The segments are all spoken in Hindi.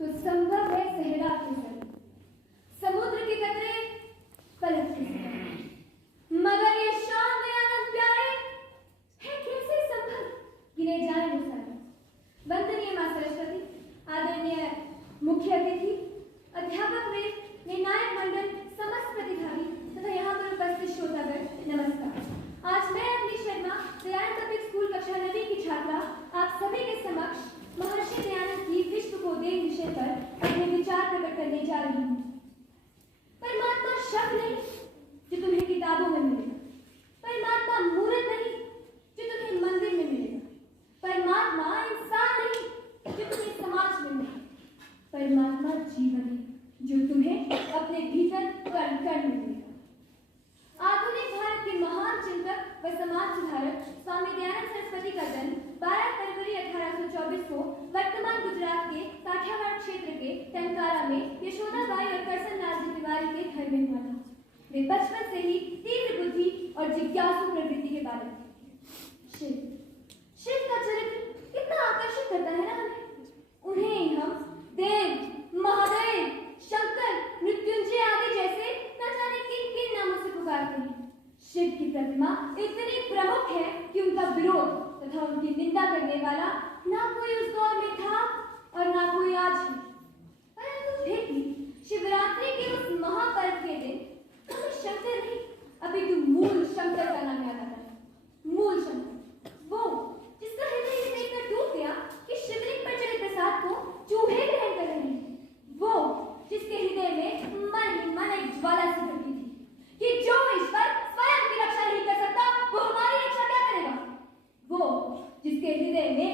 तो संभव है सहरा के सर, समुद्र के कतरे पलक के सर। मगर ये शान दयानंद प्यारे है कैसे संभव, गिने जाए वो सारे। वंदनीय मां सरस्वती, आदरणीय मुख्य अतिथि, अध्यापक वे, निर्णायक मंडल, समस्त प्रतिभागी तथा यहाँ पर उपस्थित श्रोतागण, नमस्कार। आज मैं अग्नि शर्मा, दयानंद पब्लिक स्कूल कक्षा 9वीं की छात्रा, आप सभी के समक्ष महर्षि दयानंद की विश्व को देव विषय पर अपने विचार प्रकट करने जा रही हूँ। परमात्मा शब्द नहीं जो तुम्हें किताबों में मिलेगा, परमात्मा मूर्त नहीं जो तुम्हें मंदिर में मिलेगा, परमात्मा इंसान नहीं जो तुम्हें समाज में मिलेगा, परमात्मा जीवन है जो तुम्हें अपने भीतर कण कण में मिलेगा। आधुनिक भारत के महान चिंतक व समाज सुधारक स्वामी दयानंद सरस्वती का जन्म 12 फरवरी 1824 को वर्तमान गुजरात के काठियावाड़ क्षेत्र के टंकारा में यशोदाबाई और करसनलाल जी तिवारी के घर में हुआ था। वे बचपन से ही तीव्र बुद्धि और जिज्ञासु प्रवृत्ति के बालक थे। शिव का चरित्र कितना आकर्षित करता है ना हमें। उन्हें हम देव, महादेव, शंकर, मृत्युंजय आदि जैसे न जाने किन किन नामों से पुकारते हैं। शिव की प्रतिमा इतनी प्रमुख है कि उनका विरोध तथा उनकी निंदा करने वाला ना कोई उस दौर में था और ना कोई आज है। परंतु फिर भी शिवरात्रि के उस महापर्व के दिन हमें शंकर नहीं अपितु मूल शंकर का नाम याद आता है। मूल शंकर, वो जिसका हृदय ये देखकर टूट गया कि शिवलिंग पर चढ़े प्रसाद को चूहे ग्रहण कर रहे हैं। वो जिसके हृदय में मन ही मन एक ज्वाला सी भड़की थी कि जो ईश्वर स्वयं की रक्षा नहीं कर सकता वो हमारी रक्षा क्या करेगा। वो जिसके हृदय में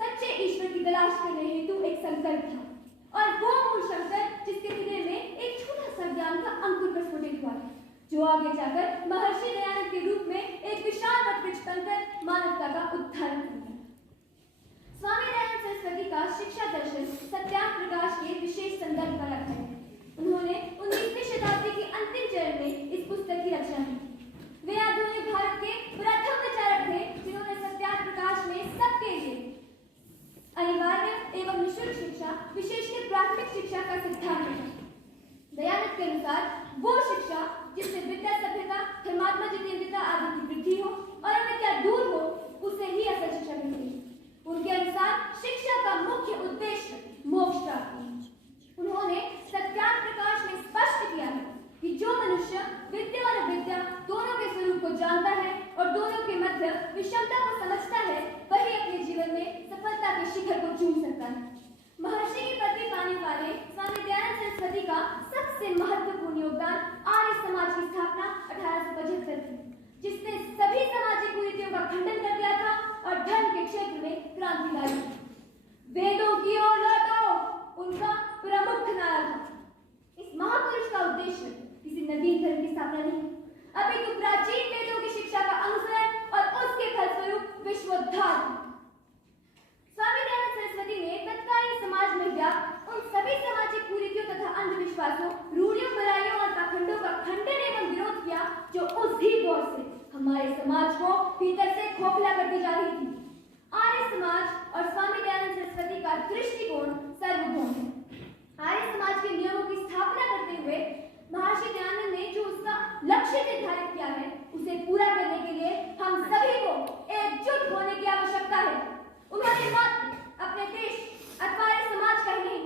सच्चे ईश्वर की तलाश करने हेतु एक संकल्प था, और वो मूल शंकर जिसके हृदय में एक छोटा सा ज्ञान का अंकुर प्रस्फुटित हुआ है, जो आगे जाकर महर्षि दयानंद के रूप में एक विशाल वटवृक्ष बनकर मानवता का उद्धार करेगा। स्वामी दयानंद सरस्वती का शिक्षा दर्शन सत्याग्रह प्रकाश के विशेष संदर्भ पर रखा है। उन्होंने 19वीं शताब्दी के अंतिम चरण में इस पुस्तक की रचना की। वे आधुनिक भारत के प्रथम विचारक थे जिन्होंने सत्याग्रह प्रकाश में सबके लिए अनिवार्य एवं निःशुल्क शिक्षा, विशेषकर प्राथमिक शिक्षा का सिद्धांत रखा। दयानंद के अनुसार वो शिक्षा जिससे विद्या, सभ्यता, धर्मात्मा, जितेंद्रियता आदि की वृद्धि हो और अविद्या दूर हो, उसे ही असल शिक्षा कहते हैं। उनके अनुसार शिक्षा का मुख्य उद्देश्य मोक्ष प्राप्ति है। उन्होंने सत्याग्रह प्रकाश में स्पष्ट किया है कि जो मनुष्य विद्या और अविद्या दोनों के स्वरूप को जानता है और दोनों के मध्य विषमता को समझता है, वही अपने जीवन में सफलता के शिखर को चूम सकता है। महर्षि की पदवी पाने वाले स्वामी दयानंद सरस्वती का सबसे महत्वपूर्ण योगदान आर्य समाज की स्थापना 1875 थी, जिसने सभी सामाजिक कुरीतियों का खंडन कर दिया था और धर्म के क्षेत्र में क्रांति लाई। वेदों की ओर लौटो उनका प्रमुख नारा था। इस महापुरुष का उद्देश्य किसी नवीन धर्म की स्थापना नहीं, अपितु प्राचीन वेदों की शिक्षा का अनुसरण और उसके फलस्वरूप विश्वोद्धार। स्वामी दयानंद सरस्वती ने तत्कालीन समाज में व्याप्त उन सभी सामाजिक कुरीतियों तथा अंधविश्वासों, रूढ़ियों, बुराइयों और पाखंडों का खंडन एवं विरोध किया जो उस ही दौर से हमारे समाज को भीतर से खोखला करती जा रही थी। आर्य समाज और स्वामी दयानंद सरस्वती का दृष्टिकोण सर्वभौम है। आर्य समाज के नियमों की स्थापना करते हुए महर्षि दयानंद ने जो उसका लक्ष्य निर्धारित किया है, उसे पूरा करने के लिए हम सभी को एकजुट होने की आवश्यकता है। उन्होंने मात्र अपने देश अथवा समाज का ही नहीं,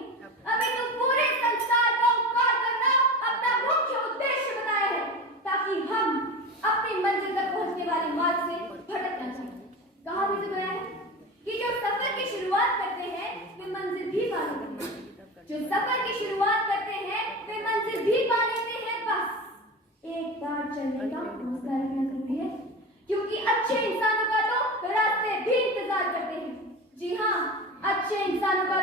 अपितु पूरे संसार का उपकार करना अपना मुख्य उद्देश्य बताया है, ताकि हम अपनी मंजिल तक पहुंचने वाले मार्ग से भटक न जाएं। कहा भी तो गया है कि जो सफर की शुरुआत करते हैं वे मंजिल भी पा लेते हैं। जो सफर की शुरुआत करते हैं वे मंजिल भी पा लेते हैं। बस एक बार चलने का हौसला रखना करती है, क्योंकि अच्छे इंसानों का तो रास्ते भी इंतजार करते हैं। जी हाँ, अच्छे इंसानों का